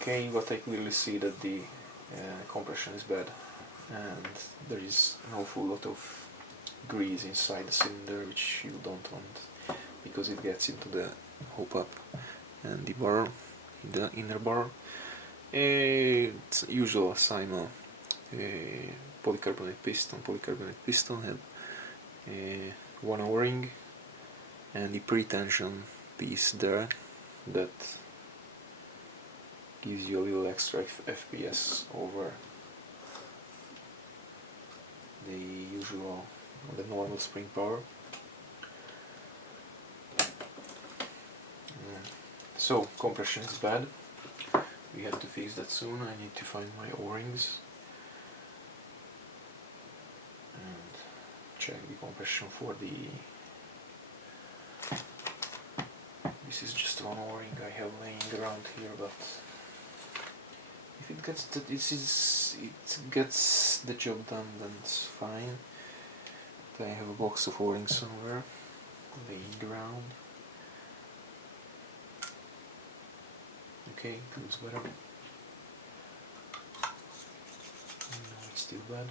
Okay, but I clearly see that the compression is bad, and there is an awful lot of grease inside the cylinder, which you don't want, because it gets into the hop-up and the barrel, in the inner barrel. It's usual Cyma polycarbonate piston had one O-ring and the pre-tension piece there that gives you a little extra FPS over the normal spring power. So compression is bad. We have to fix that soon. I need to find my O-rings and check the compression for the... This is just one O-ring I have laying around here, but if it gets the job done, then it's fine. But I have a box of O-rings somewhere laying around. Okay, looks better. No, it's still bad.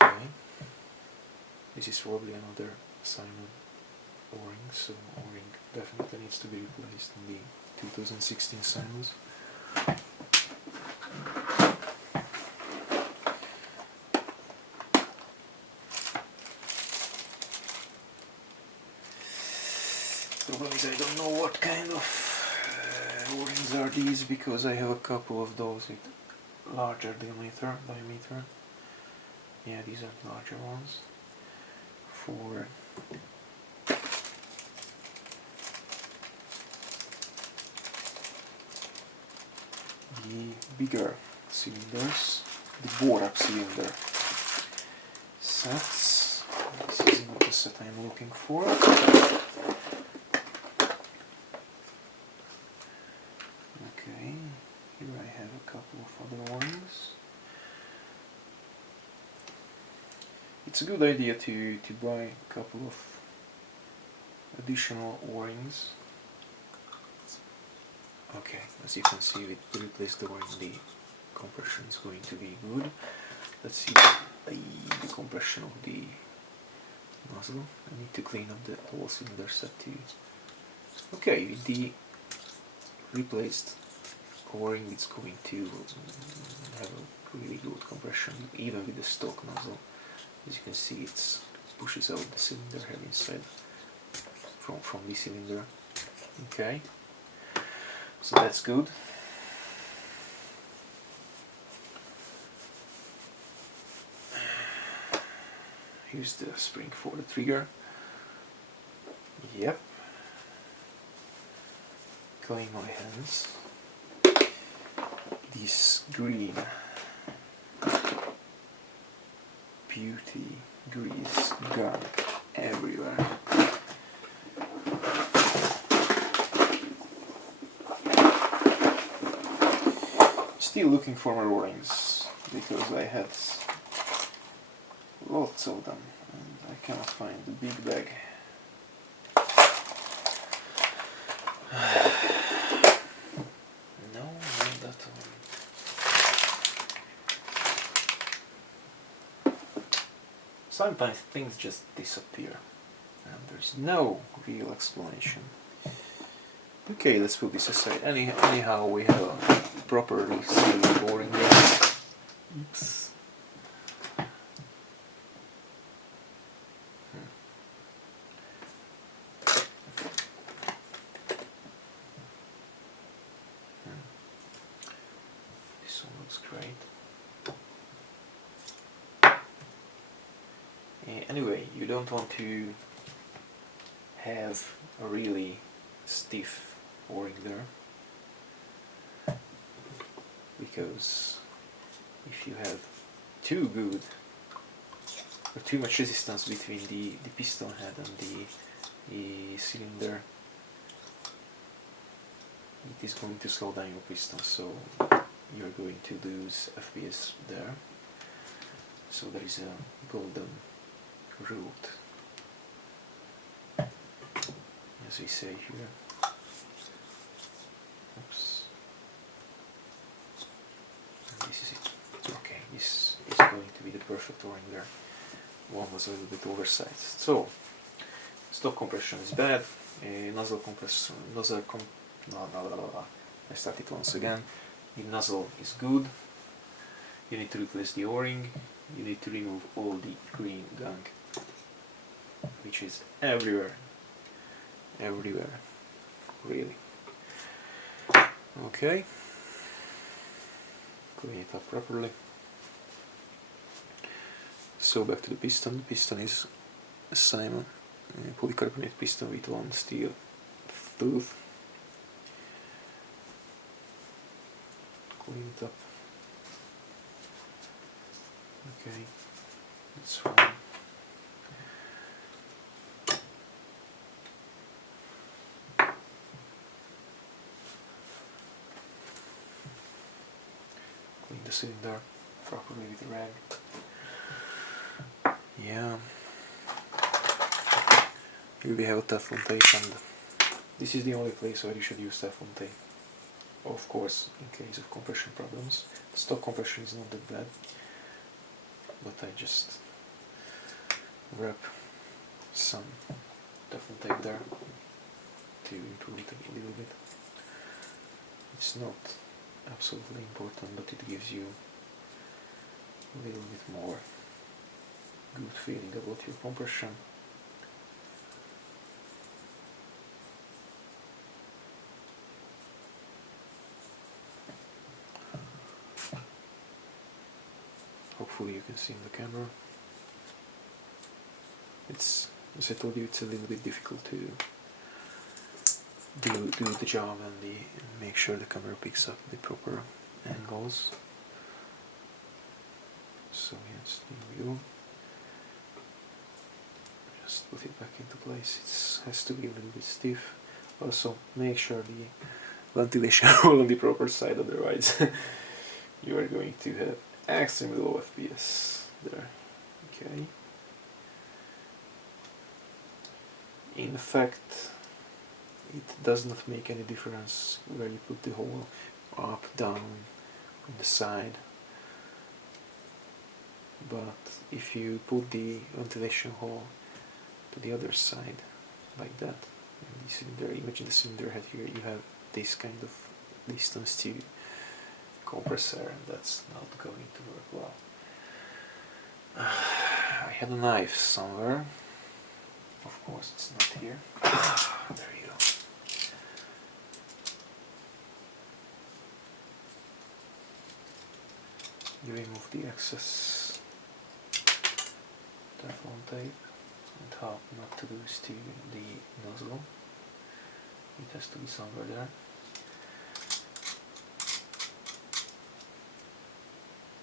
Okay. This is probably another Cyma O-ring, so O-ring definitely needs to be replaced in the 2016 Cymas. Problem is I don't know what kind of O-rings are these, because I have a couple of those with larger diameter. Yeah, these are the larger ones. For the bigger cylinders, the bore-up cylinder sets. This is not the set I'm looking for. Okay, here I have a couple of other ones. It's a good idea to buy a couple of additional O-rings. Okay, as you can see, with the replaced O-ring, the compression is going to be good. Let's see the compression of the nozzle. I need to clean up the whole cylinder set too. Okay, with the replaced O-ring, it's going to have a really good compression, even with the stock nozzle. As you can see, it pushes out the cylinder head inside from the cylinder. Okay, so that's good. Here's the spring for the trigger. Yep. Clean my hands. This green beauty grease gone everywhere. Still looking for my O-rings, because I had lots of them and I cannot find the big bag. No, not that one. Sometimes things just disappear and there's no real explanation. Okay, let's put this aside. Anyhow, we have a properly sealed O-ring there. Oops. This one looks great. Anyway, you don't want to have a really stiff O-ring there, because if you have too good or too much resistance between the piston head and the cylinder, it is going to slow down your piston, so you're going to lose FPS there. So there is a golden route, as we say here. Oops. perfect o-ring there. One was a little bit oversized. So stock compression is bad. Nozzle compression, I start it once again. The nozzle is good. You need to replace the o-ring. You need to remove all the green gunk, which is everywhere, really. Okay, clean it up properly. So back to the piston. The piston is a Cyma polycarbonate piston with one steel tooth. Clean it up. Okay, that's fine. Clean the cylinder properly with the rag. Yeah. Here we have a Teflon tape, and this is the only place where you should use Teflon tape. Of course, in case of compression problems. The stock compression is not that bad, but I just wrap some Teflon tape there to improve it a little bit. It's not absolutely important, but it gives you a little bit more good feeling about your compression. Hopefully you can see in the camera. It's, as I told you, it's a little bit difficult to do the job and make sure the camera picks up the proper angles. So yes, here we go. Just put it back into place. It has to be a little bit stiff. Also, make sure the ventilation hole on the proper side, otherwise you are going to have extremely low FPS there. Okay. In fact, it does not make any difference where you put the hole, up, down, on the side. But if you put the ventilation hole to the other side, like that, and the cylinder, imagine the cylinder head here, you have this kind of distance to compressor, and that's not going to work well. I had a knife somewhere. Of course, it's not here. There you go. You remove the excess Teflon tape and help not to lose to the nozzle. It has to be somewhere there.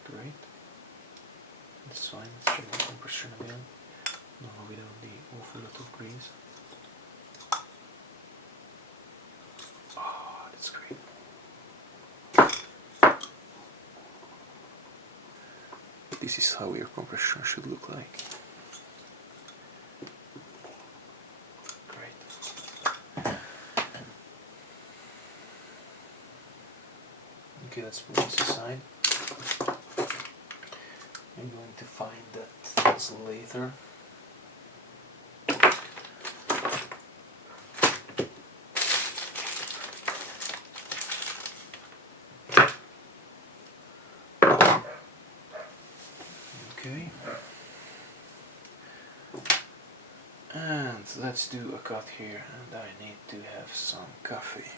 Great. That's fine. Let's check the compression again. No, without the awful lot of grease. Ah, that's great. This is how your compression should look like. Great. Okay, let's move this aside. I'm going to find that nozzle later. Okay. And let's do a cut here, and I need to have some coffee.